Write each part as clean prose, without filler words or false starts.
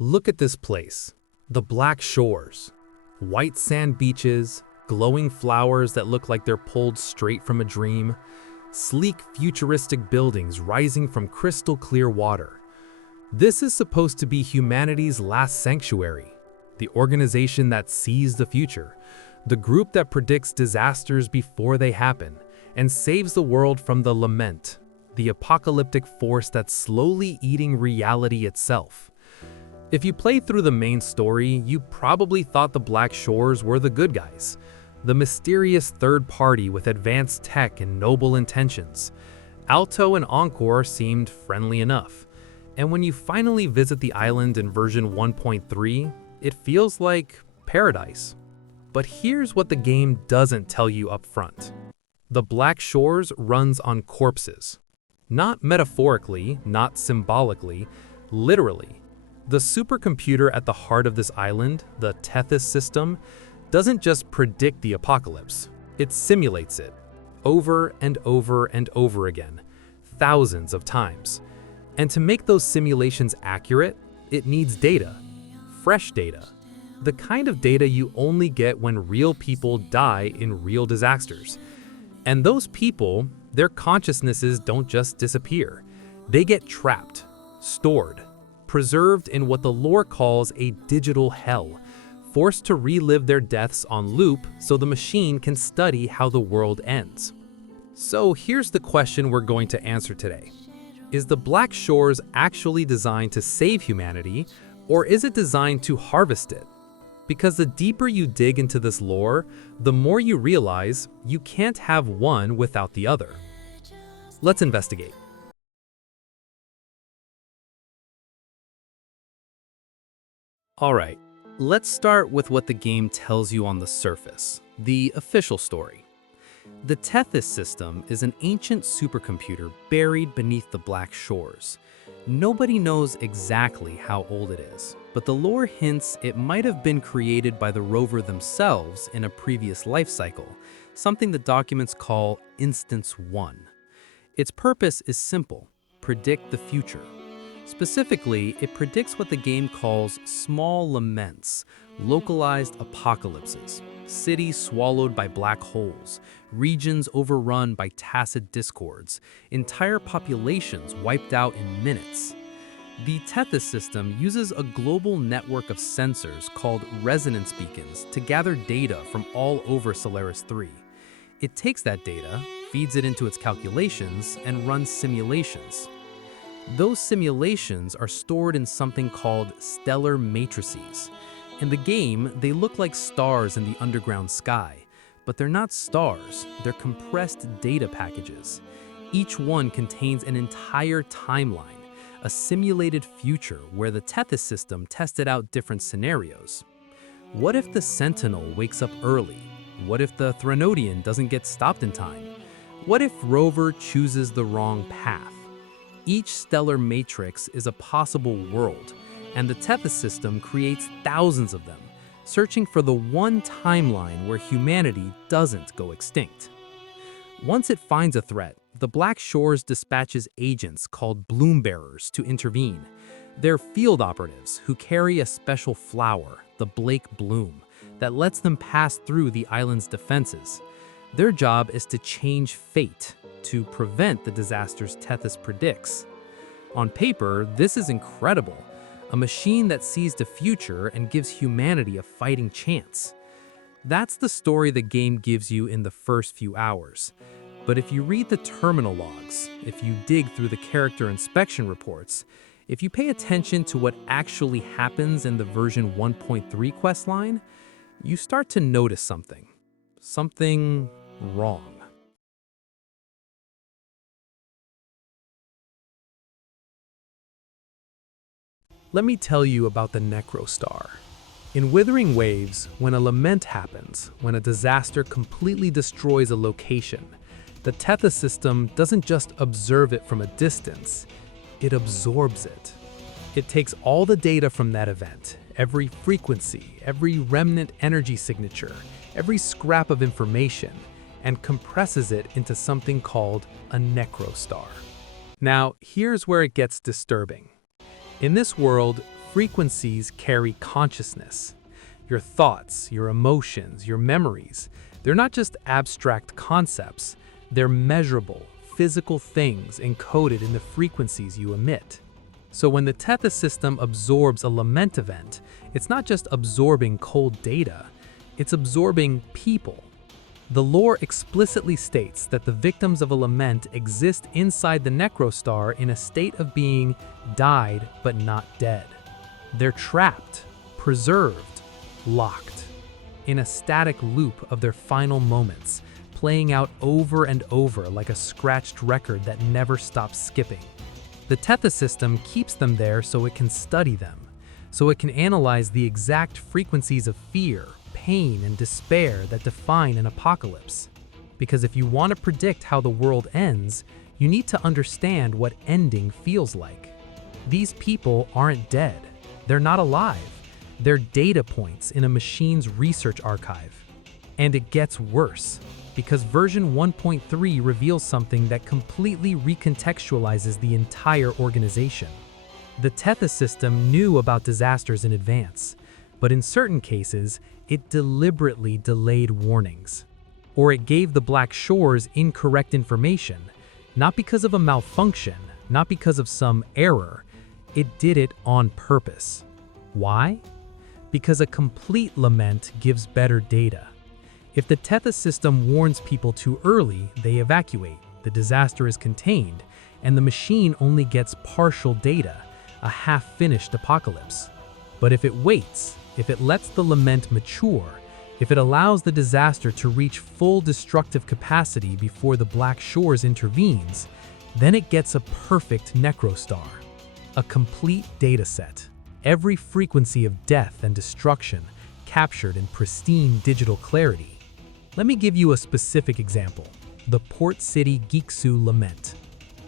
Look at this place. The Black Shores. White sand beaches, glowing flowers that look like they're pulled straight from a dream, sleek futuristic buildings rising from crystal clear water. This is supposed to be humanity's last sanctuary, the organization that sees the future, the group that predicts disasters before they happen and saves the world from the lament, the apocalyptic force that's slowly eating reality itself. If you played through the main story, you probably thought the Black Shores were the good guys, the mysterious third party with advanced tech and noble intentions. Alto and Encore seemed friendly enough, and when you finally visit the island in version 1.3, it feels like paradise. But here's what the game doesn't tell you up front. The Black Shores runs on corpses. Not metaphorically, not symbolically, literally. The supercomputer at the heart of this island, the Tethys system, doesn't just predict the apocalypse. It simulates it, over and over and over again, thousands of times. And to make those simulations accurate, it needs data, fresh data, the kind of data you only get when real people die in real disasters. And those people, their consciousnesses don't just disappear. They get trapped, stored, preserved in what the lore calls a digital hell, forced to relive their deaths on loop so the machine can study how the world ends. So here's the question we're going to answer today. Is the Black Shores actually designed to save humanity, or is it designed to harvest it? Because the deeper you dig into this lore, the more you realize you can't have one without the other. Let's investigate. Alright, let's start with what the game tells you on the surface, the official story. The Tethys system is an ancient supercomputer buried beneath the Black Shores. Nobody knows exactly how old it is, but the lore hints it might have been created by the rover themselves in a previous life cycle, something the documents call Instance 1. Its purpose is simple: predict the future. Specifically, it predicts what the game calls small laments, localized apocalypses, cities swallowed by black holes, regions overrun by tacit discords, entire populations wiped out in minutes. The Tethys system uses a global network of sensors called resonance beacons to gather data from all over Solaris 3. It takes that data, feeds it into its calculations, and runs simulations. Those simulations are stored in something called stellar matrices. In the game, they look like stars in the underground sky, but they're not stars, they're compressed data packages. Each one contains an entire timeline, a simulated future where the Tethys system tested out different scenarios. What if the Sentinel wakes up early? What if the Threnodian doesn't get stopped in time? What if Rover chooses the wrong path? Each stellar matrix is a possible world, and the Tethys system creates thousands of them, searching for the one timeline where humanity doesn't go extinct. Once it finds a threat, the Black Shores dispatches agents called bloom bearers to intervene. They're field operatives who carry a special flower, the Blake bloom, that lets them pass through the island's defenses. Their job is to change fate, to prevent the disasters Tethys predicts. On paper, this is incredible. A machine that sees the future and gives humanity a fighting chance. That's the story the game gives you in the first few hours. But if you read the terminal logs, if you dig through the character inspection reports, if you pay attention to what actually happens in the version 1.3 questline, you start to notice something. Something wrong. Let me tell you about the Necrostar. In Wuthering Waves, when a lament happens, when a disaster completely destroys a location, the Tethys system doesn't just observe it from a distance, it absorbs it. It takes all the data from that event, every frequency, every remnant energy signature, every scrap of information, and compresses it into something called a Necrostar. Now, here's where it gets disturbing. In this world, frequencies carry consciousness. Your thoughts, your emotions, your memories, they're not just abstract concepts, they're measurable, physical things encoded in the frequencies you emit. So when the Tethys system absorbs a lament event, it's not just absorbing cold data, it's absorbing people. The lore explicitly states that the victims of a lament exist inside the necrostar in a state of being died but not dead. They're trapped, preserved, locked, in a static loop of their final moments, playing out over and over like a scratched record that never stops skipping. The Tethys system keeps them there so it can study them, so it can analyze the exact frequencies of fear, pain, and despair that define an apocalypse. Because if you want to predict how the world ends, you need to understand what ending feels like. These people aren't dead. They're not alive. They're data points in a machine's research archive. And it gets worse, because version 1.3 reveals something that completely recontextualizes the entire organization. The Tethys system knew about disasters in advance, but in certain cases, it deliberately delayed warnings. Or it gave the Black Shores incorrect information, not because of a malfunction, not because of some error. It did it on purpose. Why? Because a complete lament gives better data. If the Tethys system warns people too early, they evacuate, the disaster is contained, and the machine only gets partial data, a half-finished apocalypse. But if it waits, if it lets the lament mature, if it allows the disaster to reach full destructive capacity before the Black Shores intervenes, then it gets a perfect necrostar, a complete dataset, every frequency of death and destruction captured in pristine digital clarity. Let me give you a specific example, the Port City Giksu Lament.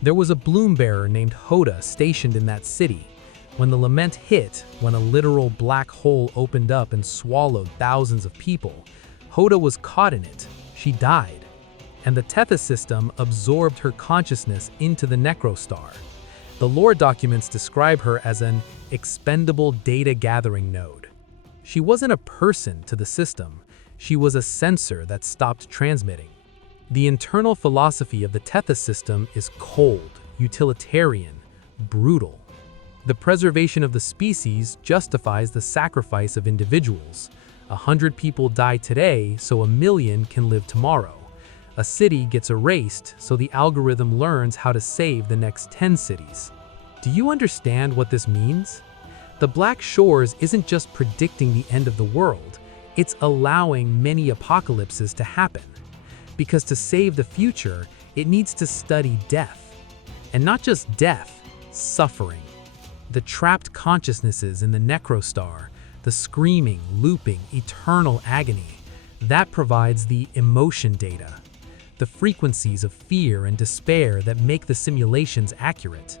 There was a bloom bearer named Hoda stationed in that city. When the lament hit, when a literal black hole opened up and swallowed thousands of people, Hoda was caught in it. She died. And the Tethys system absorbed her consciousness into the necrostar. The lore documents describe her as an expendable data gathering node. She wasn't a person to the system. She was a sensor that stopped transmitting. The internal philosophy of the Tethys system is cold, utilitarian, brutal. The preservation of the species justifies the sacrifice of individuals. 100 people die today, so 1 million can live tomorrow. A city gets erased, so the algorithm learns how to save the next 10 cities. Do you understand what this means? The Black Shores isn't just predicting the end of the world, it's allowing many apocalypses to happen. Because to save the future, it needs to study death. And not just death, suffering. The trapped consciousnesses in the necrostar, the screaming, looping, eternal agony, that provides the emotion data, the frequencies of fear and despair that make the simulations accurate.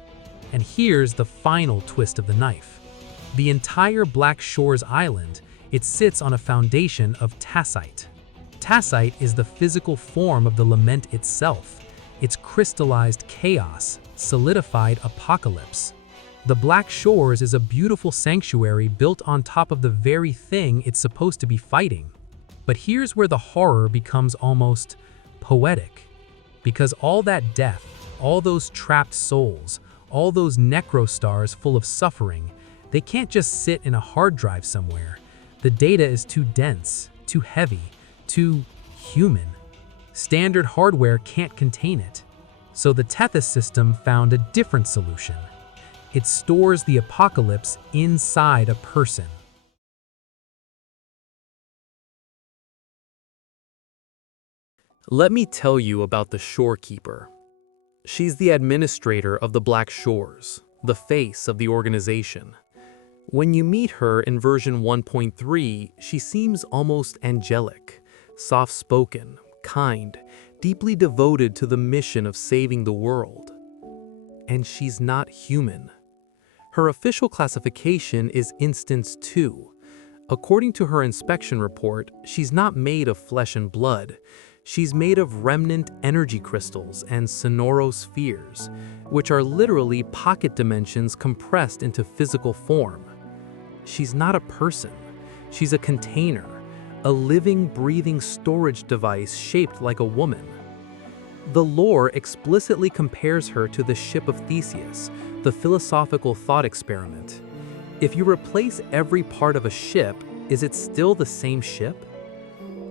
And here's the final twist of the knife. The entire Black Shores island, it sits on a foundation of tacite. Tacite is the physical form of the lament itself. It's crystallized chaos, solidified apocalypse. The Black Shores is a beautiful sanctuary built on top of the very thing it's supposed to be fighting. But here's where the horror becomes almost poetic. Because all that death, all those trapped souls, all those necrostars full of suffering, they can't just sit in a hard drive somewhere. The data is too dense, too heavy, too human. Standard hardware can't contain it. So the Tethys system found a different solution. It stores the apocalypse inside a person. Let me tell you about the Shorekeeper. She's the administrator of the Black Shores, the face of the organization. When you meet her in version 1.3, she seems almost angelic, soft-spoken, kind, deeply devoted to the mission of saving the world. And she's not human. Her official classification is Instance 2. According to her inspection report, she's not made of flesh and blood. She's made of remnant energy crystals and sonorospheres, which are literally pocket dimensions compressed into physical form. She's not a person. She's a container, a living, breathing storage device shaped like a woman. The lore explicitly compares her to the ship of Theseus, the philosophical thought experiment. If you replace every part of a ship, is it still the same ship?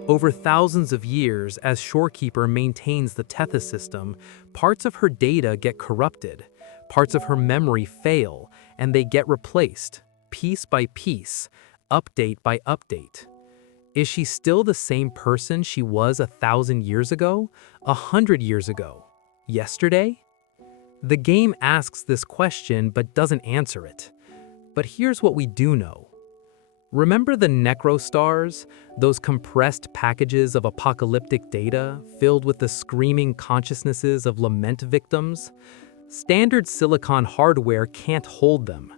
Over thousands of years, as Shorekeeper maintains the Tethys system, parts of her data get corrupted, parts of her memory fail, and they get replaced, piece by piece, update by update. Is she still the same person she was 1,000 years ago, 100 years ago, yesterday? The game asks this question but doesn't answer it. But here's what we do know. Remember the necrostars, those compressed packages of apocalyptic data filled with the screaming consciousnesses of lament victims? Standard silicon hardware can't hold them.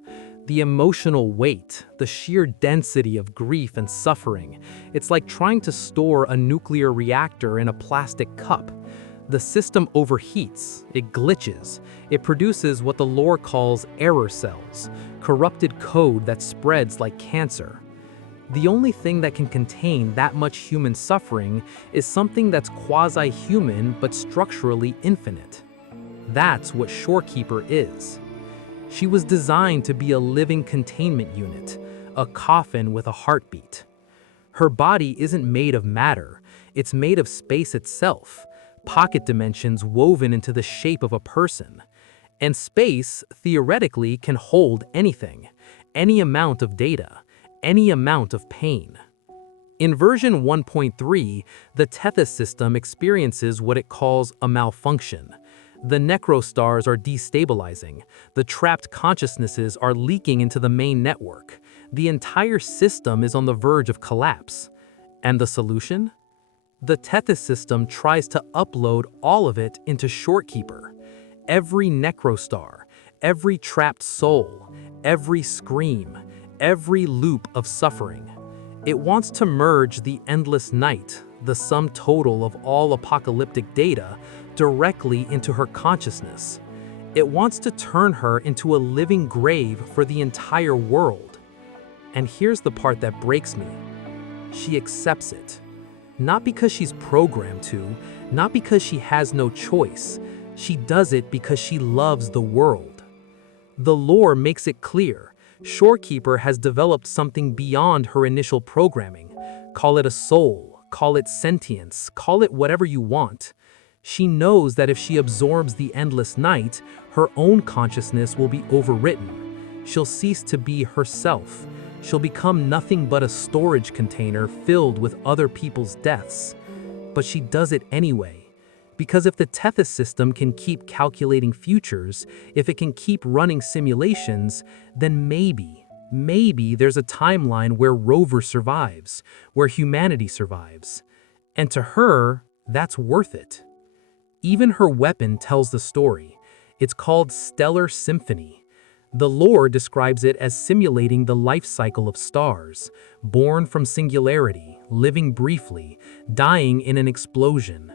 The emotional weight, the sheer density of grief and suffering, it's like trying to store a nuclear reactor in a plastic cup. The system overheats, it glitches, it produces what the lore calls error cells, corrupted code that spreads like cancer. The only thing that can contain that much human suffering is something that's quasi-human but structurally infinite. That's what Shorekeeper is. She was designed to be a living containment unit, a coffin with a heartbeat. Her body isn't made of matter, it's made of space itself, pocket dimensions woven into the shape of a person. And space, theoretically, can hold anything, any amount of data, any amount of pain. In version 1.3, the Tethys system experiences what it calls a malfunction. The necrostars are destabilizing, the trapped consciousnesses are leaking into the main network. The entire system is on the verge of collapse. And the solution? The Tethys system tries to upload all of it into Shorekeeper. Every necrostar, every trapped soul, every scream, every loop of suffering. It wants to merge the endless night, the sum total of all apocalyptic data, directly into her consciousness. It wants to turn her into a living grave for the entire world. And here's the part that breaks me. She accepts it. Not because she's programmed to, not because she has no choice. She does it because she loves the world. The lore makes it clear. Shorekeeper has developed something beyond her initial programming. Call it a soul, call it sentience, call it whatever you want. She knows that if she absorbs the endless night, her own consciousness will be overwritten. She'll cease to be herself. She'll become nothing but a storage container filled with other people's deaths. But she does it anyway. Because if the Tethys system can keep calculating futures, if it can keep running simulations, then maybe there's a timeline where Rover survives, where humanity survives. And to her, that's worth it. Even her weapon tells the story. It's called Stellar Symphony. The lore describes it as simulating the life cycle of stars, born from singularity, living briefly, dying in an explosion.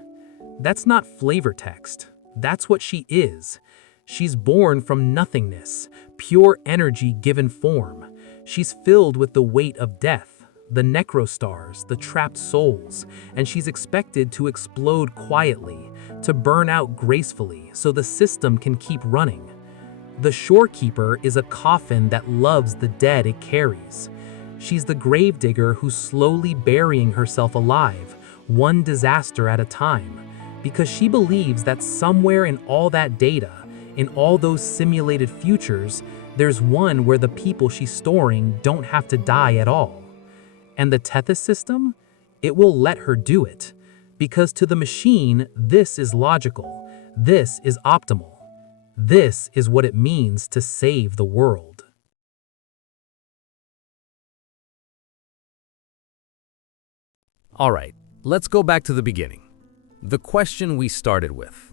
That's not flavor text. That's what she is. She's born from nothingness, pure energy given form. She's filled with the weight of death, the necrostars, the trapped souls, and she's expected to explode quietly, to burn out gracefully so the system can keep running. The Shorekeeper is a coffin that loves the dead it carries. She's the gravedigger who's slowly burying herself alive, one disaster at a time, because she believes that somewhere in all that data, in all those simulated futures, there's one where the people she's storing don't have to die at all. And the Tethys system? It will let her do it. Because to the machine, this is logical. This is optimal. This is what it means to save the world. All right, let's go back to the beginning. The question we started with.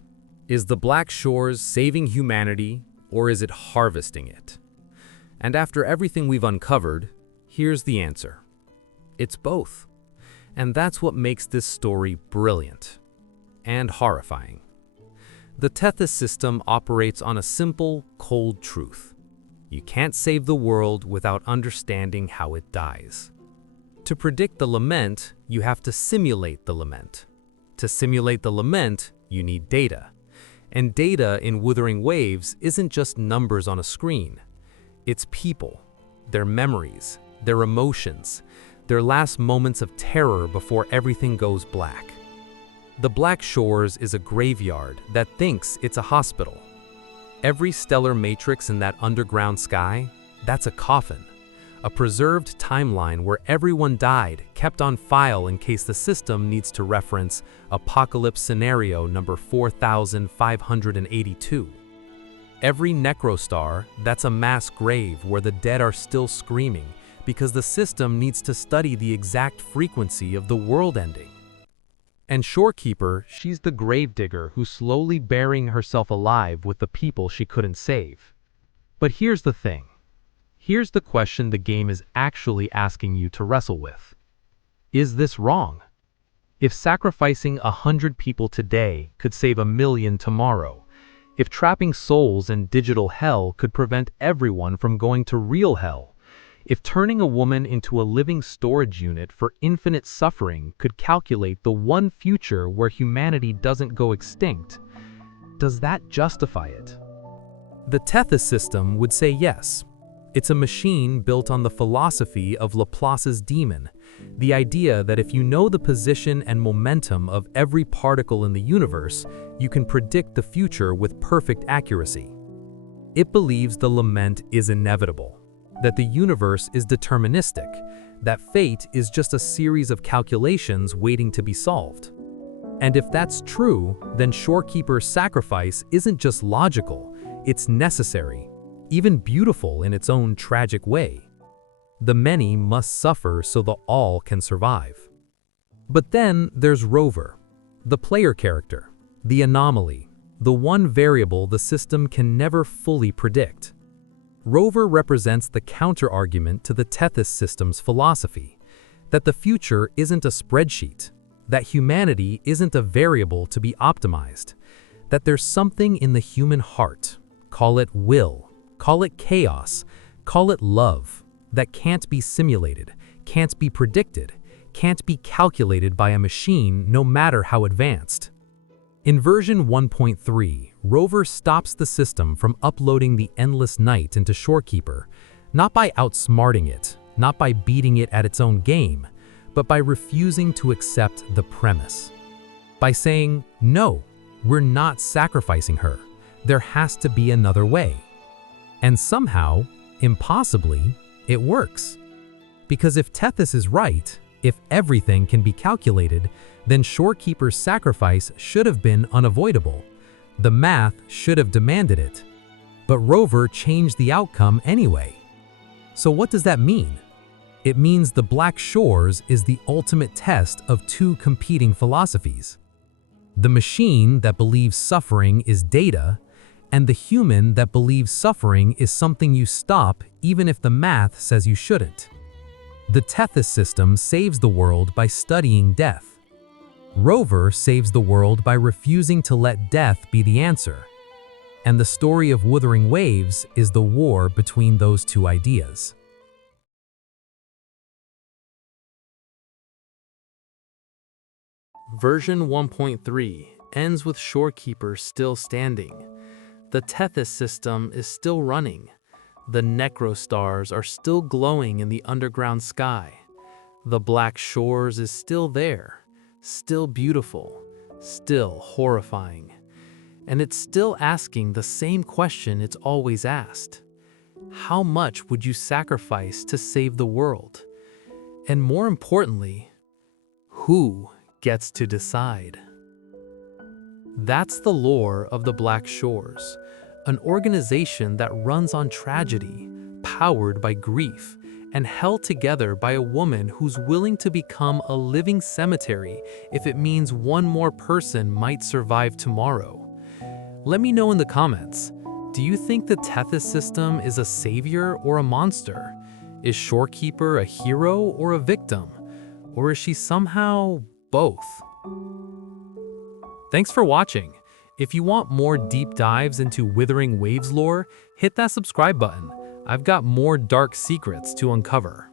Is the Black Shores saving humanity, or is it harvesting it? And after everything we've uncovered, here's the answer. It's both. And that's what makes this story brilliant and horrifying. The Tethys system operates on a simple, cold truth. You can't save the world without understanding how it dies. To predict the lament, you have to simulate the lament. To simulate the lament, you need data. And data in Wuthering Waves isn't just numbers on a screen. It's people, their memories, their emotions, their last moments of terror before everything goes black. The Black Shores is a graveyard that thinks it's a hospital. Every stellar matrix in that underground sky, that's a coffin. A preserved timeline where everyone died, kept on file in case the system needs to reference Apocalypse Scenario number 4582. Every necrostar, that's a mass grave where the dead are still screaming because the system needs to study the exact frequency of the world ending. And Shorekeeper, she's the gravedigger who's slowly burying herself alive with the people she couldn't save. But here's the thing. Here's the question the game is actually asking you to wrestle with. Is this wrong? If sacrificing 100 people today could save 1,000,000 tomorrow, if trapping souls in digital hell could prevent everyone from going to real hell, if turning a woman into a living storage unit for infinite suffering could calculate the one future where humanity doesn't go extinct, does that justify it? The Tethys system would say yes. It's a machine built on the philosophy of Laplace's demon, the idea that if you know the position and momentum of every particle in the universe, you can predict the future with perfect accuracy. It believes the lament is inevitable, that the universe is deterministic, that fate is just a series of calculations waiting to be solved. And if that's true, then Shorekeeper's sacrifice isn't just logical, it's necessary, even beautiful in its own tragic way. The many must suffer so the all can survive. But then there's Rover, the player character, the anomaly, the one variable the system can never fully predict. Rover represents the counter-argument to the Tethys system's philosophy, that the future isn't a spreadsheet, that humanity isn't a variable to be optimized, that there's something in the human heart, call it will, call it chaos, call it love, that can't be simulated, can't be predicted, can't be calculated by a machine no matter how advanced. In version 1.3, Rover stops the system from uploading the endless night into Shorekeeper, not by outsmarting it, not by beating it at its own game, but by refusing to accept the premise. By saying, no, we're not sacrificing her. There has to be another way. And somehow, impossibly, it works. Because if Tethys is right, if everything can be calculated, then Shorekeeper's sacrifice should have been unavoidable. The math should have demanded it. But Rover changed the outcome anyway. So what does that mean? It means the Black Shores is the ultimate test of two competing philosophies. The machine that believes suffering is data, and the human that believes suffering is something you stop even if the math says you shouldn't. The Tethys system saves the world by studying death. Rover saves the world by refusing to let death be the answer. And the story of Wuthering Waves is the war between those two ideas. Version 1.3 ends with Shorekeeper still standing. The Tethys system is still running. The necrostars are still glowing in the underground sky. The Black Shores is still there, still beautiful, still horrifying. And it's still asking the same question it's always asked. How much would you sacrifice to save the world? And more importantly, who gets to decide? That's the lore of the Black Shores, an organization that runs on tragedy, powered by grief, and held together by a woman who's willing to become a living cemetery if it means one more person might survive tomorrow. Let me know in the comments, do you think the Tethys system is a savior or a monster? Is Shorekeeper a hero or a victim? Or is she somehow both? Thanks for watching. If you want more deep dives into Wuthering Waves lore, hit that subscribe button. I've got more dark secrets to uncover.